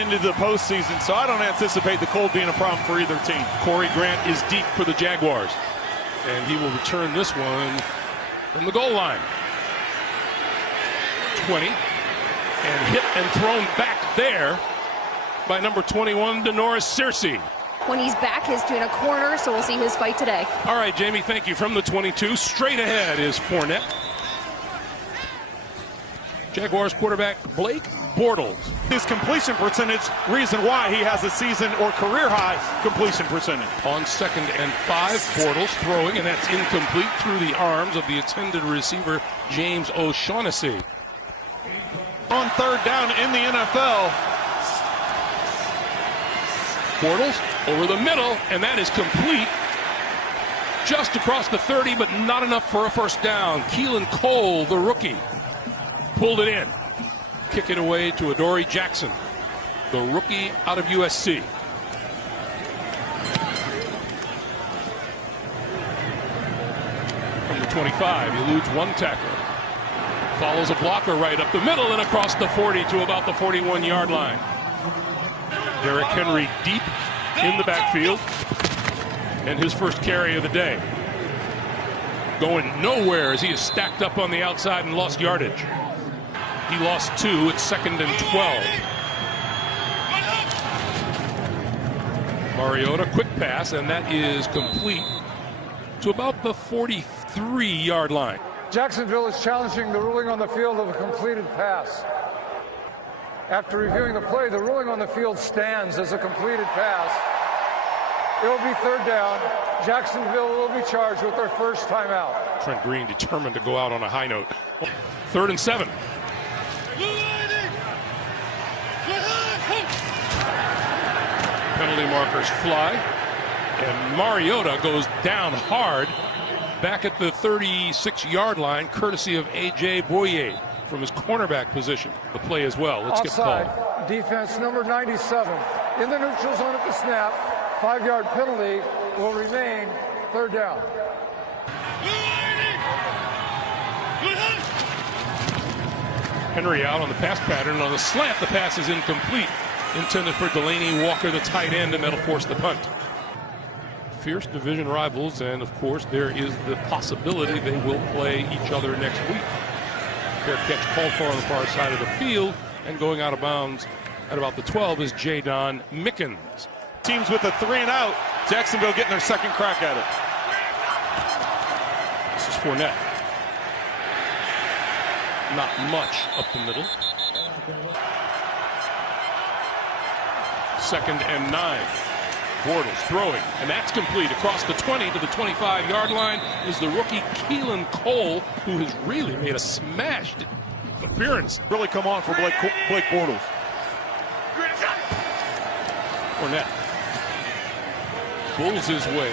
into the postseason, so I don't anticipate the cold being a problem for either team. Corey Grant is deep for the Jaguars, and he will return this one from the goal line. 20, and hit and thrown back there by number 21, Denoris Searcy. When he's back, he's doing a corner, so we'll see his fight today. All right, Jamie, thank you. From the 22, straight ahead is Fournette. Jaguars quarterback Blake Bortles. His completion percentage, reason why he has a season or career high completion percentage. On 2nd and 5, Bortles throwing, and that's incomplete through the arms of the intended receiver, James O'Shaughnessy. On 3rd down in the NFL. Bortles over the middle, and that is complete. Just across the 30, but not enough for a first down. Keelan Cole, the rookie, pulled it in. Kick it away to Adoree Jackson, the rookie out of USC. From the 25, he eludes one tackle. Follows a blocker right up the middle and across the 40 to about the 41-yard line. Derrick Henry deep in the backfield, and his first carry of the day. Going nowhere as he is stacked up on the outside and lost yardage. He lost 2 at 2nd and 12. Mariota, quick pass, and that is complete to about the 43-yard line. Jacksonville is challenging the ruling on the field of a completed pass. After reviewing the play, the ruling on the field stands as a completed pass. It will be 3rd down. Jacksonville will be charged with their first timeout. Trent Green determined to go out on a high note. 3rd and 7. Penalty markers fly, and Mariota goes down hard back at the 36-yard line, courtesy of A.J. Boye from his cornerback position. The play as well. Let's get Offside, called. defense number 97. In the neutral zone at the snap, 5-yard penalty will remain 3rd down. Henry out on the pass pattern. On the slant, the pass is incomplete. Intended for Delaney Walker, the tight end, and that'll force the punt. Fierce division rivals, and of course there is the possibility they will play each other next week. Fair catch called for on the far side of the field, and going out of bounds at about the 12 is Jadon Mickens. Teams with a 3-and-out. Jacksonville getting their second crack at it. This is Fournette. Not much up the middle. 2nd and 9. Bortles throwing, and that's complete across the 20 to the 25-yard line is the rookie Keelan Cole, who has really made a smashed appearance. Really come on for Blake Bortles. Fournette pulls his way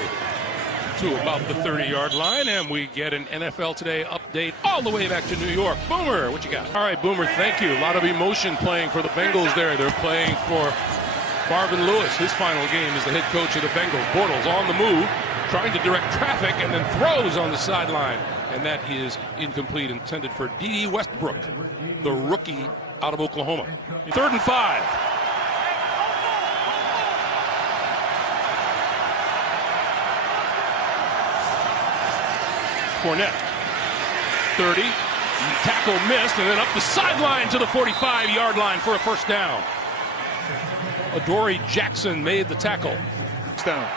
to about the 30-yard line, and we get an NFL Today update all the way back to New York. Boomer, what you got? All right, Boomer, thank you. A lot of emotion playing for the Bengals there. They're playing for Marvin Lewis. His final game as the head coach of the Bengals. Bortles on the move, trying to direct traffic, and then throws on the sideline. And that is incomplete, intended for D.D. Westbrook, the rookie out of Oklahoma. 3rd and 5. Fournette, 30, tackle missed, and then up the sideline to the 45-yard line for a first down. Adoree Jackson made the tackle. Down.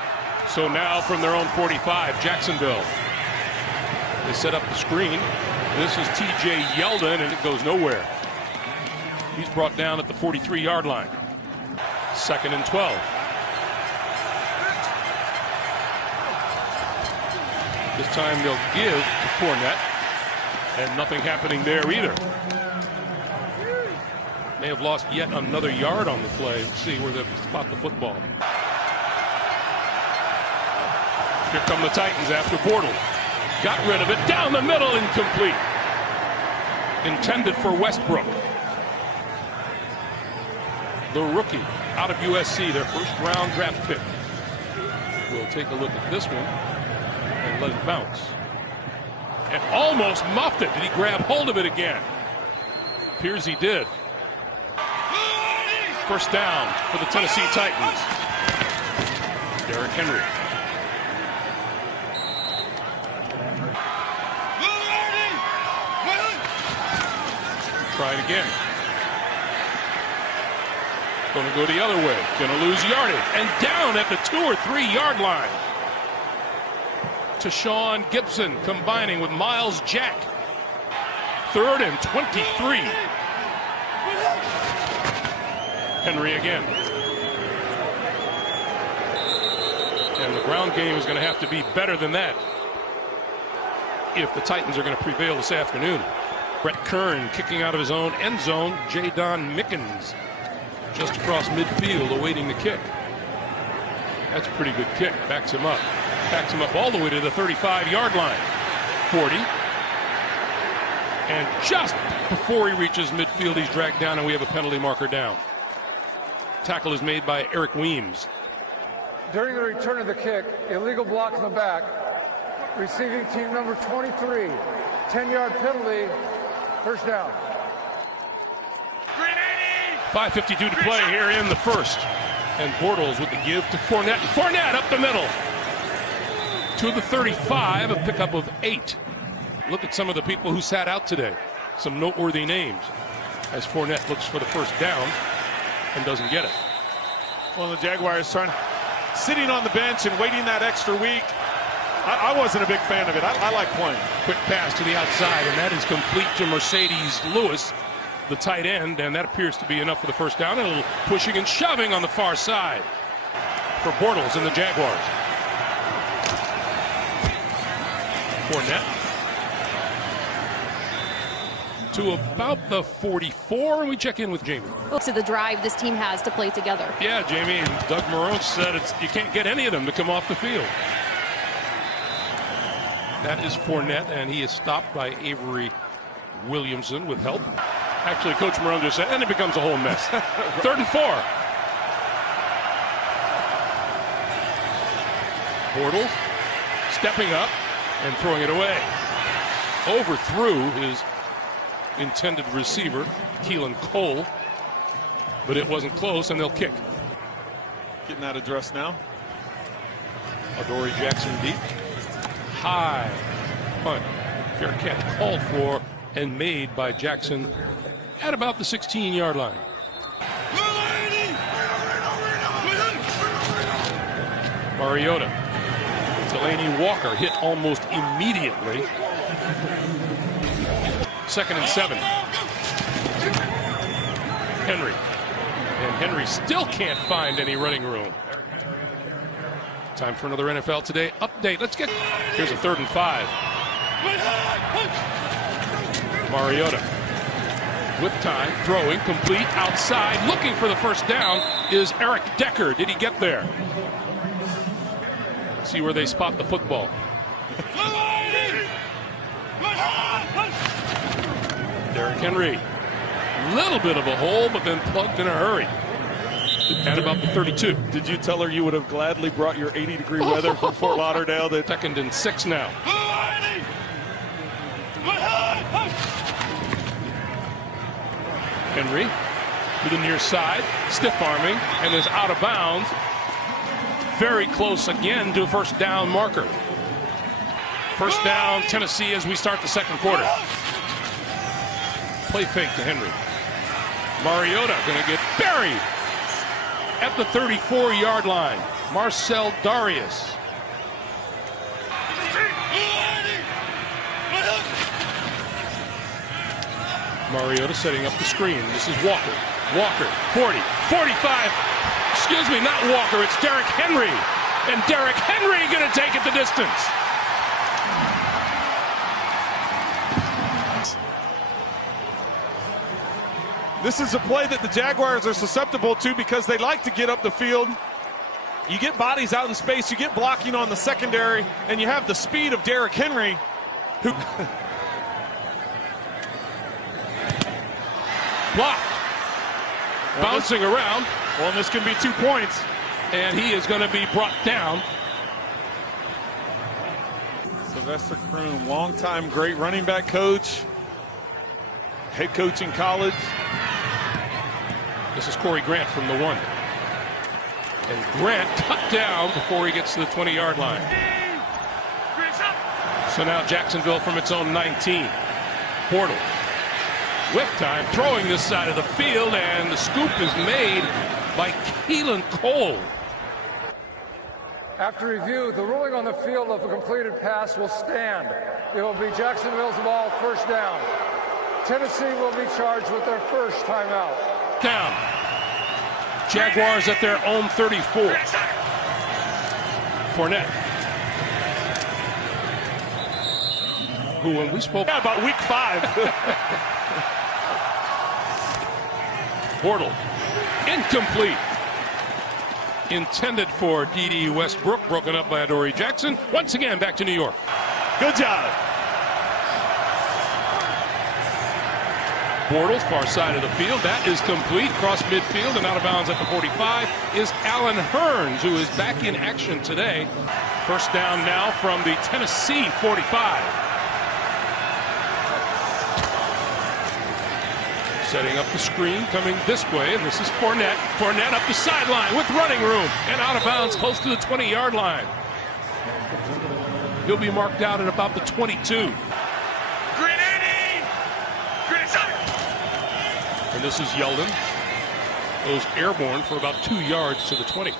So now from their own 45, Jacksonville. They set up the screen. This is T.J. Yeldon, and it goes nowhere. He's brought down at the 43-yard line. 2nd and 12. This time they'll give to Fournette, and nothing happening there either. May have lost yet another yard on the play. Let's see where they spot the football. Here come the Titans after Bortles. Got rid of it, down the middle, incomplete. Intended for Westbrook. The rookie out of USC, their first-round draft pick. We'll take a look at this one and let it bounce. And almost muffed it. Did he grab hold of it again? Appears he did. First down for the Tennessee Titans. Derrick Henry. Try it again. Going to go the other way. Going to lose yardage. And down at the 2 or 3 yard line. Tashawn Gibson combining with Miles Jack. 3rd and 23. Henry again. And the ground game is going to have to be better than that if the Titans are going to prevail this afternoon. Brett Kern kicking out of his own end zone. Jadon Mickens just across midfield awaiting the kick. That's a pretty good kick. Backs him up. Backs him up all the way to the 35-yard line. 40. And just before he reaches midfield, he's dragged down, and we have a penalty marker down. Tackle is made by Eric Weems. During the return of the kick, illegal block in the back. Receiving team number 23. 10-yard penalty. First down. 5:52 to play here in the first. And Bortles with the give to Fournette. Fournette up the middle. To the 35, a pickup of 8. Look at some of the people who sat out today. Some noteworthy names. As Fournette looks for the first down and doesn't get it. Well, the Jaguars sitting on the bench and waiting that extra week. I wasn't a big fan of it. I like playing. Quick pass to the outside, and that is complete to Mercedes Lewis, the tight end, and that appears to be enough for the first down. And a little pushing and shoving on the far side for Bortles and the Jaguars. Fournette to about the 44, and we check in with Jamie. Looks at the drive this team has to play together. Yeah, Jamie, and Doug Marone said you can't get any of them to come off the field. That is Fournette, and he is stopped by Avery Williamson with help. Actually, Coach Marone just said, and it becomes a whole mess. 3rd and 4. Bortles stepping up and throwing it away. Overthrew his intended receiver, Keelan Cole, but it wasn't close, and they'll kick. Getting that addressed now. Adoree Jackson deep. High punt. Fair catch called for and made by Jackson at about the 16-yard line. Mariota. Delaney Walker hit almost immediately. 2nd and 7. Henry. And Henry still can't find any running room. Time for another NFL Today update. Here's a 3rd and 5. Mariota with time, throwing, complete, outside, looking for the first down is Eric Decker. Did he get there? See where they spot the football. Derrick Henry. Little bit of a hole, but then plugged in a hurry. At about the 32. Did you tell her you would have gladly brought your 80-degree weather from Fort Lauderdale? 2nd and 6 now. Henry to the near side, stiff arming, and is out of bounds. Very close again to a first down marker. First down, Tennessee, as we start the second quarter. Play fake to Henry. Mariota going to get buried at the 34-yard line. Marcel Darius. Mariota setting up the screen. This is Walker. Walker, 40, 45. Excuse me, not Walker. It's Derrick Henry. And Derrick Henry going to take it the distance. This is a play that the Jaguars are susceptible to because they like to get up the field. You get bodies out in space, you get blocking on the secondary, and you have the speed of Derrick Henry, who blocked. Bouncing around. Well, this can be 2 points. And he is going to be brought down. Sylvester Croom, longtime great running back coach, head coach in college. This is Corey Grant from the 1. And Grant cut down before he gets to the 20-yard line. So now Jacksonville from its own 19. Portal. Whip time, throwing this side of the field, and the scoop is made by Keelan Cole. After review, the ruling on the field of a completed pass will stand. It will be Jacksonville's ball, first down. Tennessee will be charged with their first timeout. Down. Jaguars at their own 34. Fournette. Who, when we spoke about week 5. Portal. Incomplete. Intended for D.D. Westbrook, broken up by Adoree Jackson. Once again, back to New York. Good job. Bortles, far side of the field. That is complete. Cross midfield and out of bounds at the 45 is Alan Hearns, who is back in action today. First down now from the Tennessee 45. Setting up the screen, coming this way, and this is Fournette. Fournette up the sideline with running room and out of bounds close to the 20-yard line. He'll be marked out at about the 22. And this is Yeldon. Goes airborne for about 2 yards to the 20.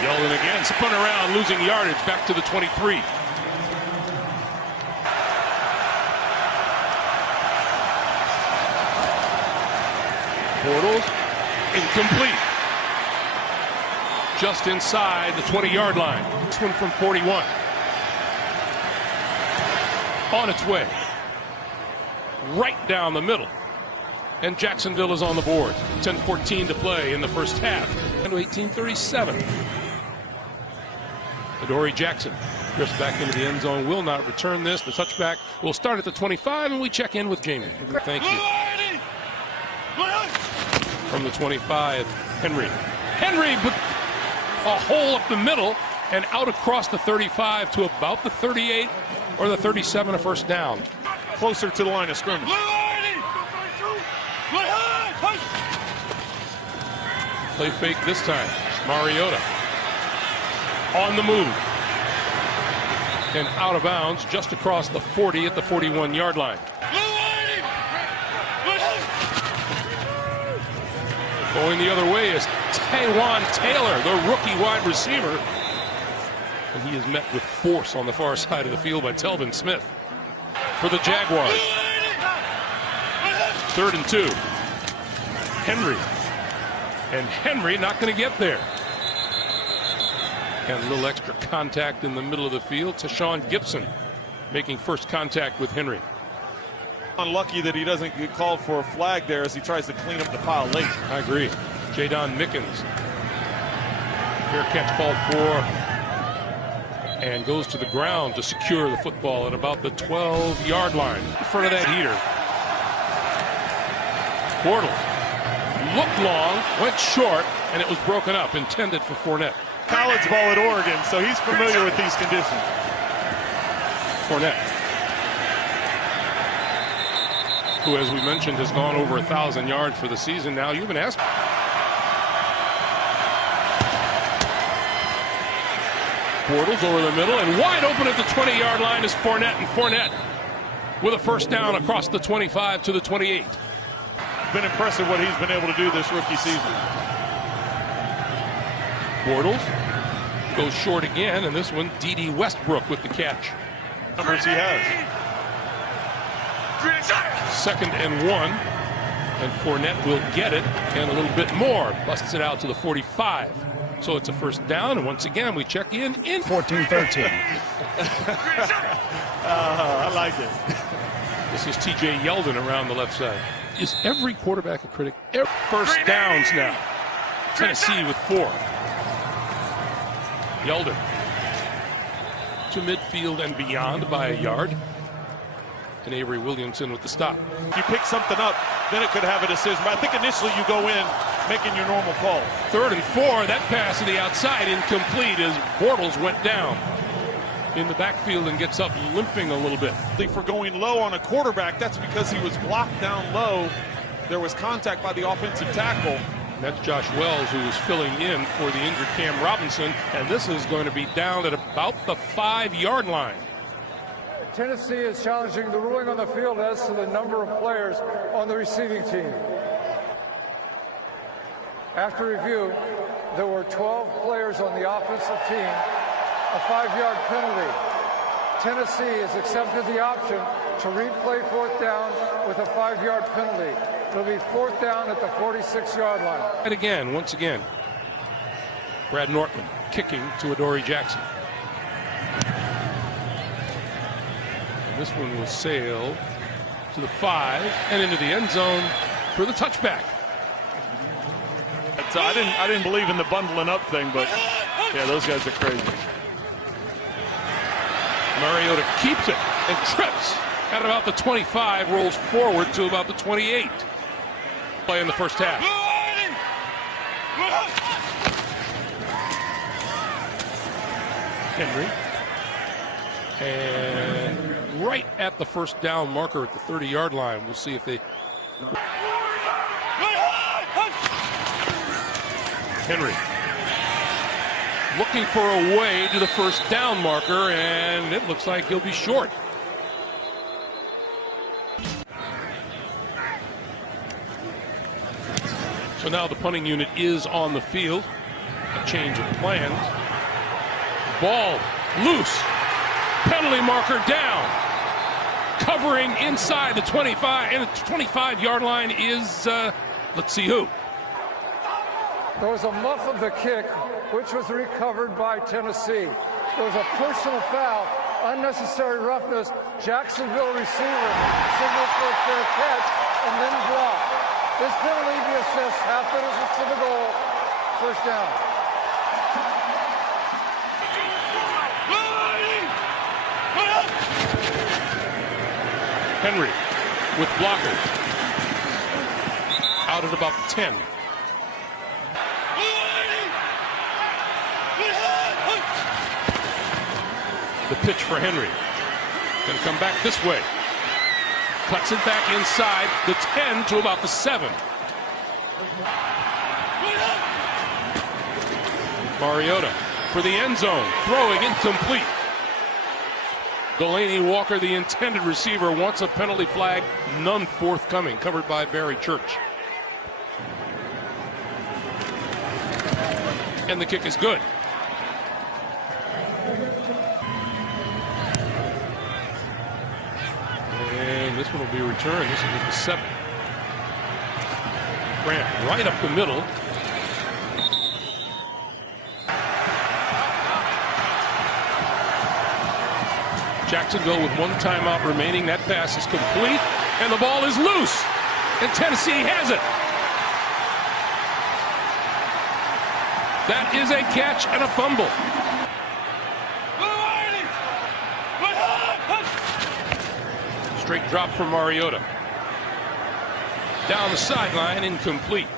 Yeldon again, spun around, losing yardage, back to the 23. Bortles, incomplete. Just inside the 20-yard line. This one from 41. On its way. Right down the middle. And Jacksonville is on the board. 10:14 to play in the first half. And 18:37. Adoree Jackson drifts back into the end zone, will not return this. The touchback will start at the 25, and we check in with Jamie. Thank you. From the 25, Henry. Henry, but a hole up the middle and out across the 35 to about the 38 or the 37, a first down. Closer to the line of scrimmage. Play fake this time. Mariota on the move. And out of bounds just across the 40 at the 41-yard line. Going the other way is Taywan Taylor, the rookie wide receiver. And he is met with force on the far side of the field by Telvin Smith. For the Jaguars. 3rd and 2. Henry. And Henry not going to get there. And a little extra contact in the middle of the field. Tashawn Gibson making first contact with Henry. Unlucky that he doesn't get called for a flag there as he tries to clean up the pile late. I agree. Jadon Mickens. Fair catch called for. And goes to the ground to secure the football at about the 12-yard line. In front of that heater. Bortles. Looked long, went short, and it was broken up, intended for Fournette. College ball at Oregon, so he's familiar with these conditions. Fournette, who, as we mentioned, has gone over 1,000 yards for the season now. You've been asked. Bortles over the middle, and wide open at the 20-yard line is Fournette, and Fournette with a first down across the 25 to the 28. Been impressive what he's been able to do this rookie season. Bortles goes short again, and this one D.D. Westbrook with the catch. Numbers he has. 2nd and 1, and Fournette will get it, and a little bit more. Busts it out to the 45. So it's a first down, and once again we check in 14-13. I like it. This is T.J. Yeldon around the left side. Is every quarterback a critic? First downs now. Tennessee with 4. Yeldon to midfield and beyond by a yard. And Avery Williamson with the stop. If you pick something up, then it could have a decision. But I think initially you go in making your normal call. 3rd and 4. That pass to the outside incomplete as Bortles went down. in the backfield and gets up limping a little bit. For going low on a quarterback, that's because he was blocked down low. There was contact by the offensive tackle. That's Josh Wells, who is filling in for the injured Cam Robinson, and this is going to be down at about the 5-yard line. Tennessee is challenging the ruling on the field as to the number of players on the receiving team. After review, there were 12 players on the offensive team, a 5-yard penalty. Tennessee has accepted the option to replay fourth down with a 5-yard penalty. It'll be fourth down at the 46-yard line. And again, once again, Brad Nortman kicking to Adoree Jackson. And this one will sail to the 5 and into the end zone for the touchback. I didn't believe in the bundling up thing, but yeah, those guys are crazy. Mariota keeps it and trips at about the 25, rolls forward to about the 28. Play in the first half. Henry. And right at the first down marker at the 30-yard line. We'll see if they... Henry looking for a way to the first down marker, and it looks like he'll be short. So now the punting unit is on the field. A change of plans. Ball loose. Penalty marker down. Covering inside the 25, and the 25-yard line is, let's see who. There was a muff of the kick, which was recovered by Tennessee. There was a personal foul, unnecessary roughness. Jacksonville receiver signaled for a fair catch and then blocked. This penalty be assessed half the distance to the goal. First down. Henry with blockers. Out at about the 10. The pitch for Henry. Going to come back this way. Cuts it back inside the 10 to about the 7. Mariota for the end zone. Throwing incomplete. Delaney Walker, the intended receiver, wants a penalty flag. None forthcoming. Covered by Barry Church. And the kick is good. And this one will be returned. This is the 7. Grant right up the middle. Jacksonville with one timeout remaining. That pass is complete, and the ball is loose. And Tennessee has it. That is a catch and a fumble. Straight drop from Mariota. Down the sideline, incomplete.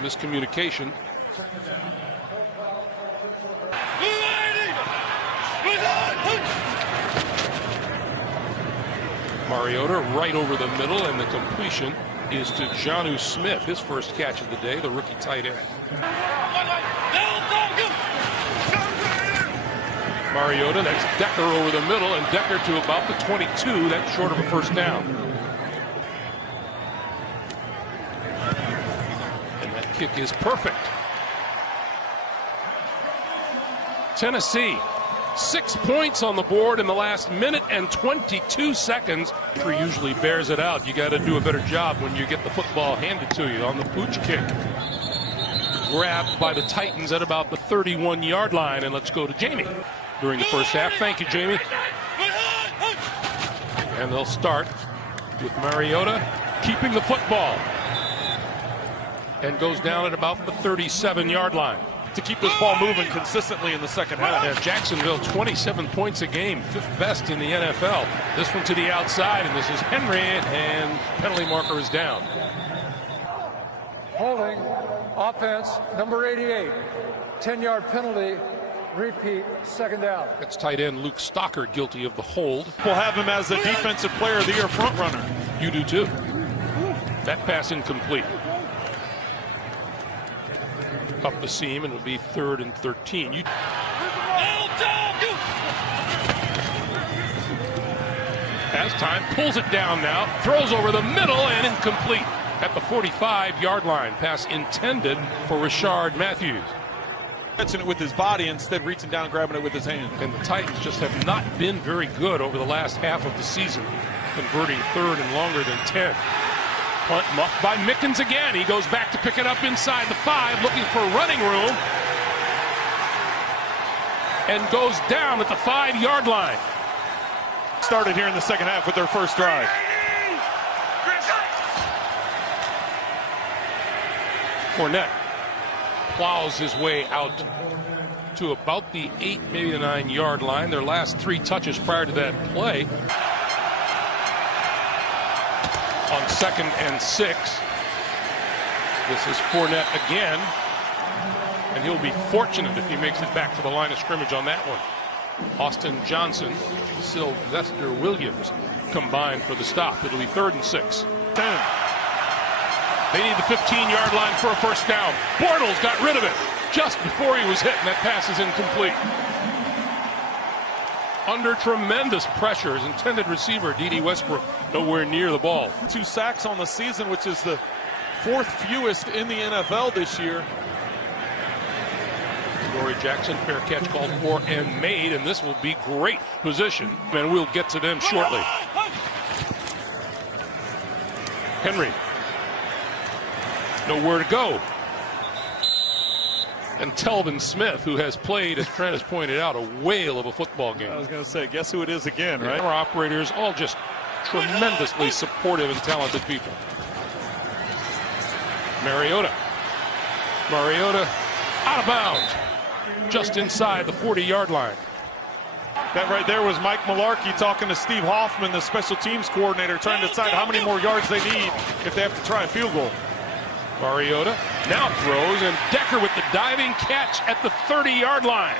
Miscommunication. Mariota right over the middle, and the completion is to Jonnu Smith, his first catch of the day, the rookie tight end. Mariota, that's Decker over the middle, and Decker to about the 22. That's short of a first down. And that kick is perfect. Tennessee, 6 points on the board in the last minute and 22 seconds. Usually bears it out. You got to do a better job when you get the football handed to you on the pooch kick. Grabbed by the Titans at about the 31-yard line, and let's go to Jamie during the first half. Thank you, Jamie. And they'll start with Mariota keeping the football, and goes down at about the 37-yard line. To keep this ball moving consistently in the second half. Yeah, Jacksonville 27 points a game, 5th best in the NFL. This one to the outside, and this is Henry, and penalty marker is down. Holding offense, number 88. 10-yard penalty Repeat, second down. That's tight end Luke Stocker guilty of the hold. We'll have him as the defensive player of the year front runner. You do too. That pass incomplete. Up the seam, and it'll be 3rd and 13. Has time, pulls it down now, throws over the middle and incomplete at the 45-yard line. Pass intended for Rishard Matthews. Catching it with his body instead reaching down, grabbing it with his hand. And the Titans just have not been very good over the last half of the season, converting 3rd and longer than 10. Punt muffed by Mickens again. He goes back to pick it up inside the 5, looking for running room. And goes down at the 5-yard line. Started here in the second half with their first drive. Fournette plows his way out to about the 8, maybe the 9-yard line. Their last 3 touches prior to that play. On 2nd and 6. This is Fournette again. And he'll be fortunate if he makes it back to the line of scrimmage on that one. Austin Johnson, Sylvester Williams combined for the stop. It'll be 3rd and 6. 10. They need the 15-yard line for a first down. Bortles got rid of it just before he was hit, and that pass is incomplete. Under tremendous pressure, his intended receiver, D.D. Westbrook, nowhere near the ball. 2 sacks on the season, which is the 4th fewest in the NFL this year. Dory Jackson, fair catch called for and made, and this will be great position, and we'll get to them shortly. Henry. Nowhere to go. And Telvin Smith, who has played, as Trent has pointed out, a whale of a football game. I was going to say, guess who it is again, right? Our operators, all just tremendously supportive and talented people. Mariota out of bounds, just inside the 40-yard line. That right there was Mike Mularkey talking to Steve Hoffman, the special teams coordinator, trying to decide how many more yards they need if they have to try a field goal. Mariota now throws, and Decker with the diving catch at the 30-yard line.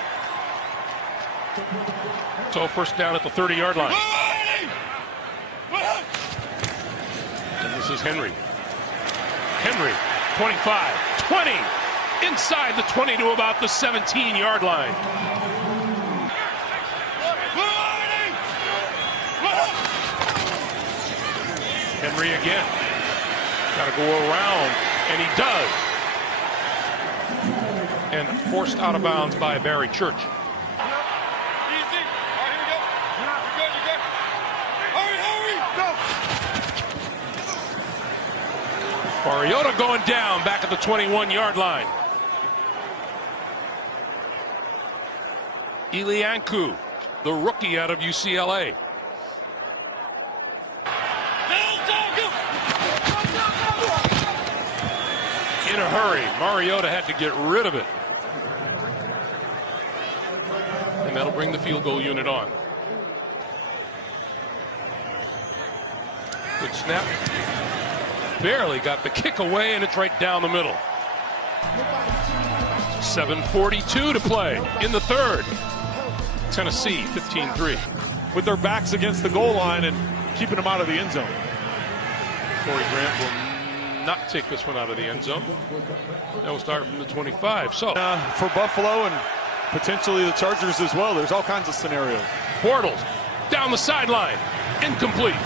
So first down at the 30-yard line. And this is Henry. 25, 20, inside the 20 to about the 17-yard line. Henry again. Got to go around, and he does. And forced out of bounds by Barry Church. Easy. All right, here we go. You're good. Hurry, go. Mariota going down back at the 21-yard line. Ilianku, the rookie out of UCLA. In a hurry, Mariota had to get rid of it. And that'll bring the field goal unit on. Good snap. Barely got the kick away, and it's right down the middle. 7:42 to play in the 3rd. Tennessee 15-3. With their backs against the goal line and keeping them out of the end zone. Corey Grant will not take this one out of the end zone. That will start from the 25. So for Buffalo and potentially the Chargers as well, there's all kinds of scenarios. Bortles down the sideline, incomplete.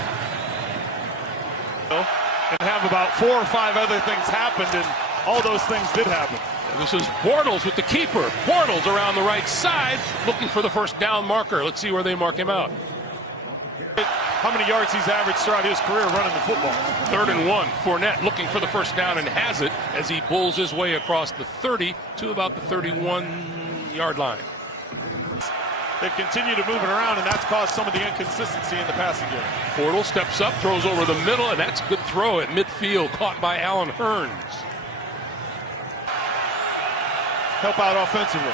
And have about 4 or 5 other things happened, and all those things did happen. And this is Bortles with the keeper. Bortles around the right side, looking for the first down marker. Let's see where they mark him out. How many yards he's averaged throughout his career running the football. 3rd and 1. Fournette looking for the first down and has it as he bulls his way across the 30 to about the 31-yard line. They've continued to move it around, and that's caused some of the inconsistency in the passing game. Bortles steps up, throws over the middle, and that's a good throw at midfield, caught by Alan Hearns. Help out offensively.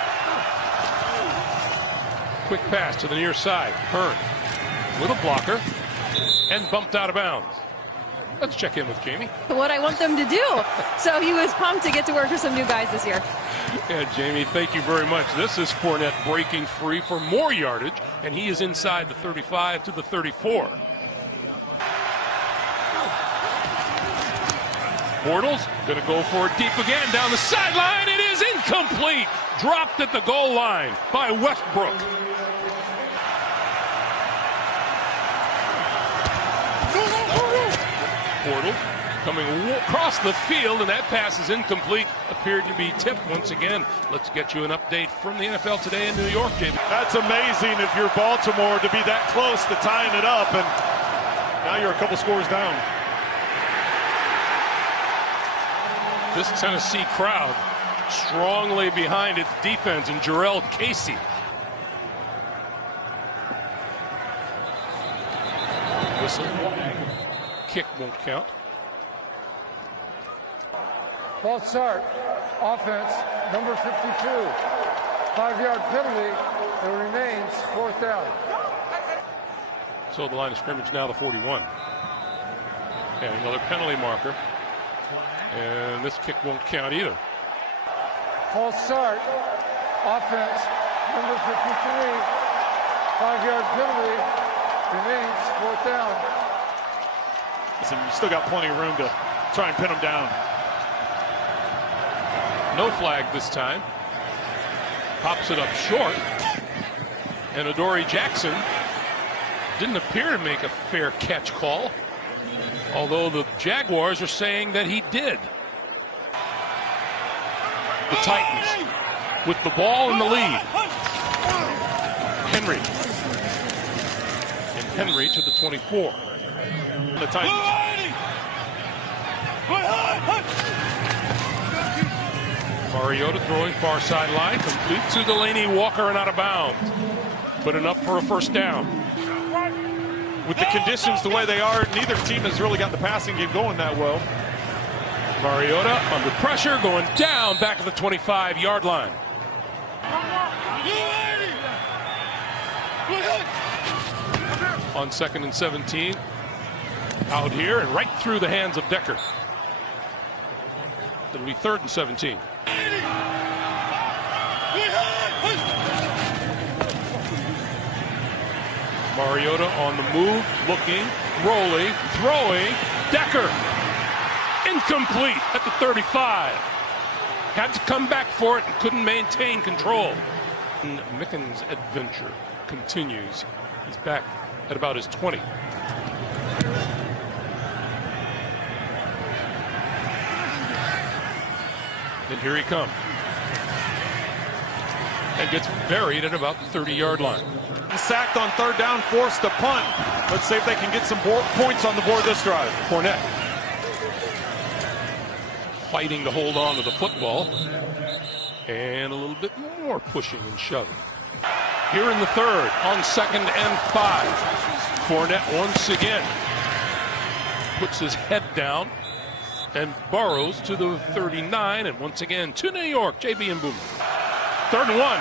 Quick pass to the near side. Hearns with a blocker and bumped out of bounds. Let's check in with Jamie. What I want them to do. So he was pumped to get to work with some new guys this year. Yeah, Jamie, thank you very much. This is Fournette breaking free for more yardage, and he is inside the 35 to the 34. Bortles going to go for it deep again down the sideline. It is incomplete. Dropped at the goal line by Westbrook. Bortles coming across the field, and that pass is incomplete. Appeared to be tipped once again. Let's get you an update from the NFL today in New York, Jamie. That's amazing if you're Baltimore to be that close to tying it up, and now you're a couple scores down. This Tennessee crowd strongly behind its defense and Jarrell Casey. Whistle. Kick won't count. False start. Offense, number 52. 5-yard penalty. It remains 4th down. So the line of scrimmage now the 41. And another penalty marker. And this kick won't count either. False start. Offense, number 53. 5-yard penalty. Remains 4th down. Listen, you still got plenty of room to try and pin them down. No flag this time. Pops it up short. And Adoree Jackson didn't appear to make a fair catch call, although the Jaguars are saying that he did. The Titans with the ball in the lead. Henry. And Henry to the 24. The Titans. Mariota throwing far sideline, complete to Delaney Walker and out of bounds, but enough for a first down. With the conditions the way they are, neither team has really got the passing game going that well. Mariota under pressure, going down back to the 25-yard line. On 2nd and 17, out here and right through the hands of Decker. It'll be 3rd and 17. Mariota on the move, looking, rolling, throwing. Decker, incomplete at the 35. Had to come back for it and couldn't maintain control. And Mickens' adventure continues. He's back at about his 20. And here he comes. And gets buried at about the 30-yard line. Sacked on 3rd down, forced to punt. Let's see if they can get some points on the board this drive. Fournette fighting to hold on to the football. And a little bit more pushing and shoving. Here in the 3rd, on 2nd and 5. Fournette once again puts his head down and burrows to the 39, and once again to New York. JB and Boomer. 3rd and 1.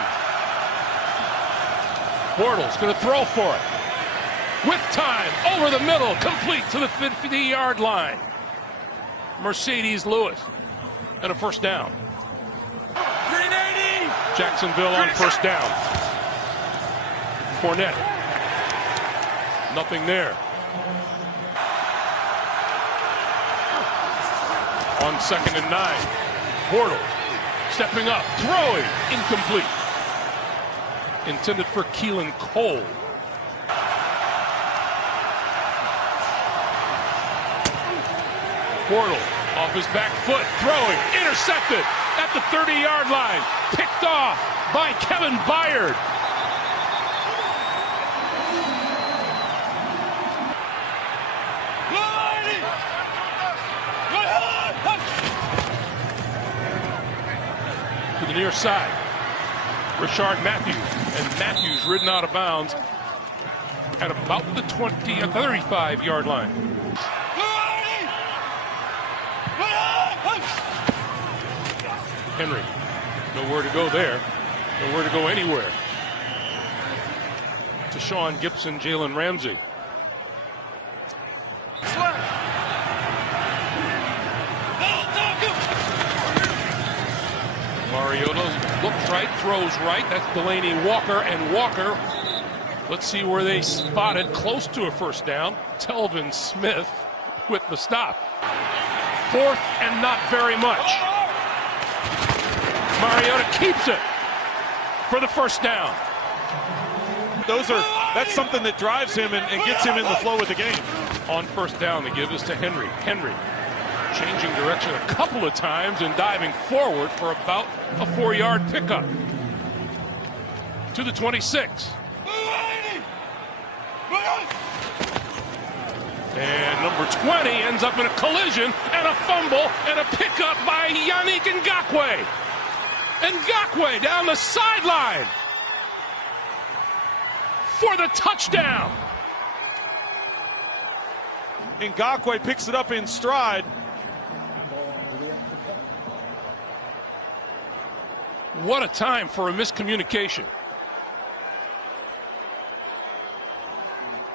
Bortles going to throw for it. With time, over the middle, complete to the 50-yard line. Mercedes Lewis, and a first down. Jacksonville on first down. Fournette. Nothing there. On 2nd and 9. Bortles stepping up, throwing, incomplete. Intended for Keelan Cole. Bortles off his back foot, throwing, intercepted at the 30-yard line. Picked off by Kevin Byard. To the near side. Rashard Matthews, and Matthews ridden out of bounds at about the 35-yard line. Henry, nowhere to go there, nowhere to go anywhere. To Sean Gibson, Jalen Ramsey. Mariota looks right, throws right. That's Delaney Walker, and Walker, let's see where they spotted close to a first down. Telvin Smith with the stop. Fourth and not very much. Mariota keeps it for the first down. That's something that drives him and gets him in the flow of the game. On first down, they give this to Henry. Henry changing direction a couple of times and diving forward for about a 4-yard pickup. To the 26. And number 20 ends up in a collision and a fumble and a pickup by Yannick Ngakoue. Ngakoue down the sideline for the touchdown. Ngakoue picks it up in stride. What a time for a miscommunication.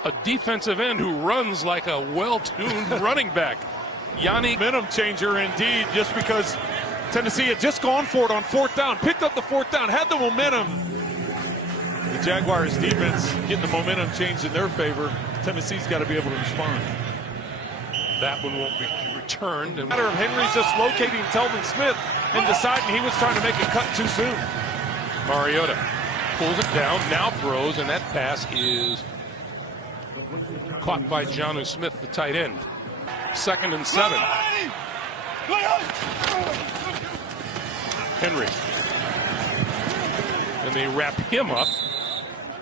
A defensive end who runs like a well-tuned running back. Yannick. Momentum changer indeed, just because Tennessee had just gone for it on fourth down, picked up the fourth down, had the momentum. The Jaguars defense getting the momentum changed in their favor. Tennessee's got to be able to respond. That one won't be returned. And Matter of Henry just locating Telvin Smith and deciding he was trying to make a cut too soon. Mariota pulls it down, now throws, and that pass is caught by Jonnu Smith, the tight end. 2nd and 7. Henry. And they wrap him up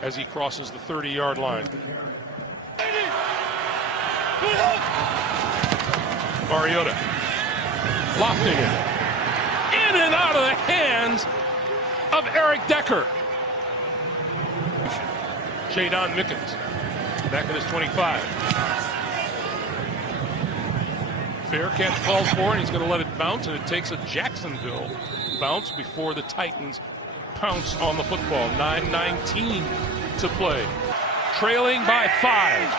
as he crosses the 30-yard line. Mariota lofting it. In and out of the hands of Eric Decker. Jadon Mickens back at his 25. Fair catch called for, and he's going to let it bounce, and it takes a Jacksonville bounce before the Titans pounce on the football. 9:19 to play. Trailing by 5.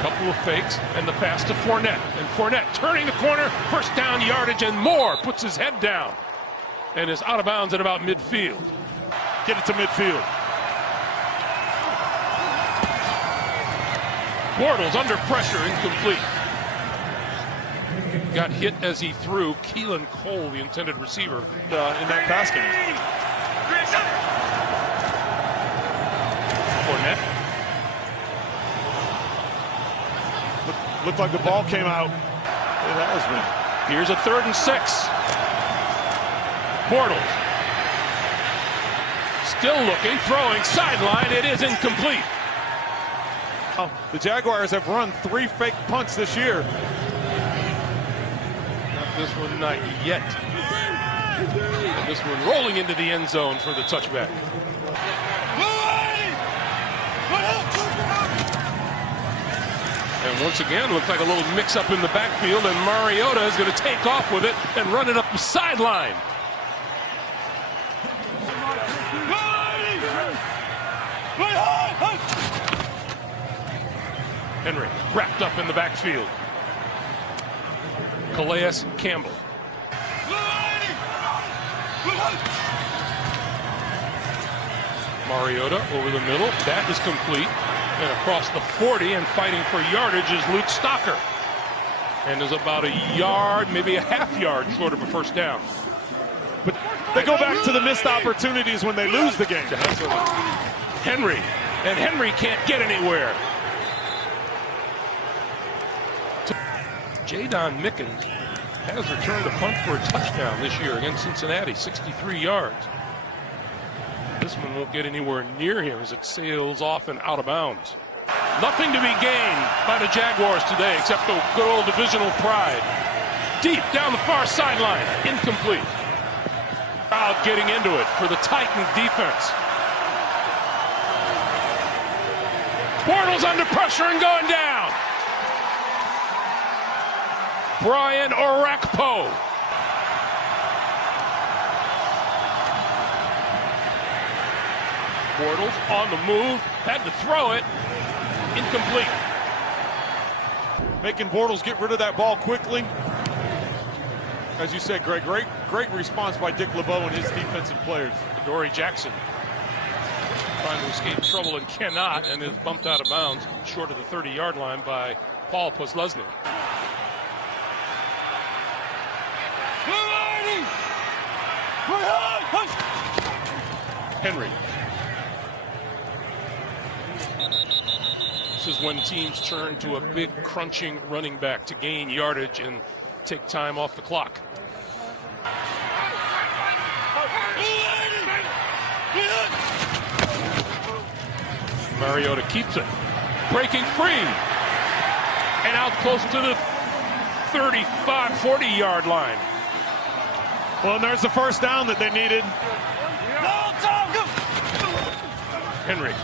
Couple of fakes and the pass to Fournette. And Fournette turning the corner, first down yardage, and more puts his head down and is out of bounds at about midfield. Get it to midfield. Bortles under pressure, incomplete. Got hit as he threw. Keelan Cole, the intended receiver, in that pass game. Fournette. Looked like the ball came out. It has been. Here's a 3rd and 6. Bortles. Still looking, throwing, sideline. It is incomplete. Oh, the Jaguars have run 3 fake punts this year. Not this one, not yet. And this one rolling into the end zone for the touchback. And once again, looks like a little mix-up in the backfield, and Mariota is going to take off with it and run it up the sideline. Henry wrapped up in the backfield. Calais Campbell. Mariota over the middle. That is complete. And across the 40 and fighting for yardage is Luke Stocker. And is about a yard, maybe a half yard short of a first down. But they go back to the missed opportunities when they lose the game. Henry. And Henry can't get anywhere. Jadon Mickens has returned a punt for a touchdown this year against Cincinnati, 63 yards. This one won't get anywhere near him as it sails off and out of bounds. Nothing to be gained by the Jaguars today except the good old divisional pride. Deep down the far sideline, incomplete. Crowd getting into it for the Titan defense. Bortles under pressure and going down. Brian Orakpo. Bortles on the move, had to throw it, incomplete. Making Bortles get rid of that ball quickly. As you said, Greg, great response by Dick LeBeau and his defensive players. Dory Jackson trying to escape trouble and cannot, and is bumped out of bounds short of the 30-yard line by Paul Posluszny. Henry. This is when teams turn to a big crunching running back to gain yardage and take time off the clock. Mariota keeps it, breaking free, and out close to the 35, 40-yard line. Well, and there's the first down that they needed. Henry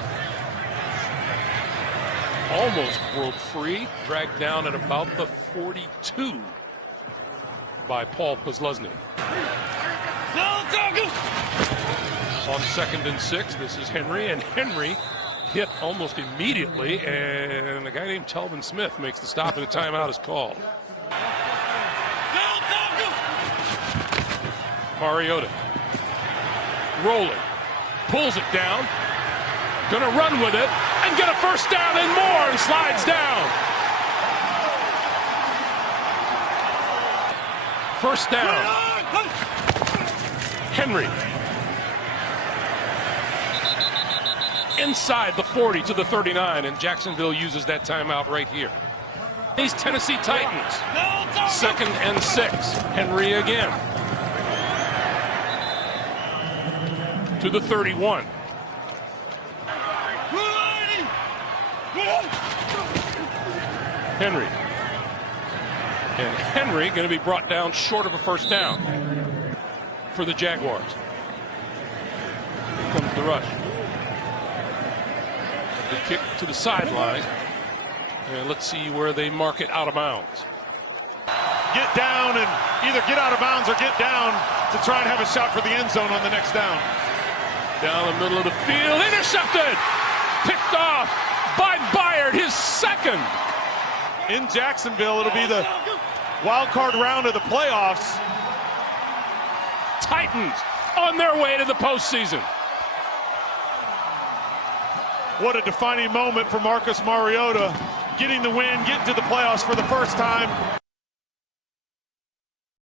almost broke free, dragged down at about the 42 by Paul Posluszny. On 2nd and 6, this is Henry, and Henry hit almost immediately, and a guy named Telvin Smith makes the stop, and a timeout is called. Mariota rolling, pulls it down, gonna run with it, and get a first down and more, and slides down. First down. Henry. Inside the 40 to the 39, and Jacksonville uses that timeout right here. These Tennessee Titans. 2nd and 6. Henry again. To the 31. Henry. And Henry going to be brought down short of a first down for the Jaguars. Here comes the rush. The kick to the sideline. And let's see where they mark it out of bounds. Get down and either get out of bounds or get down to try and have a shot for the end zone on the next down. Down the middle of the field, intercepted, picked off by Byard, his second. In Jacksonville, it'll be the wild card round of the playoffs. Titans on their way to the postseason. What a defining moment for Marcus Mariota, getting the win, getting to the playoffs for the first time.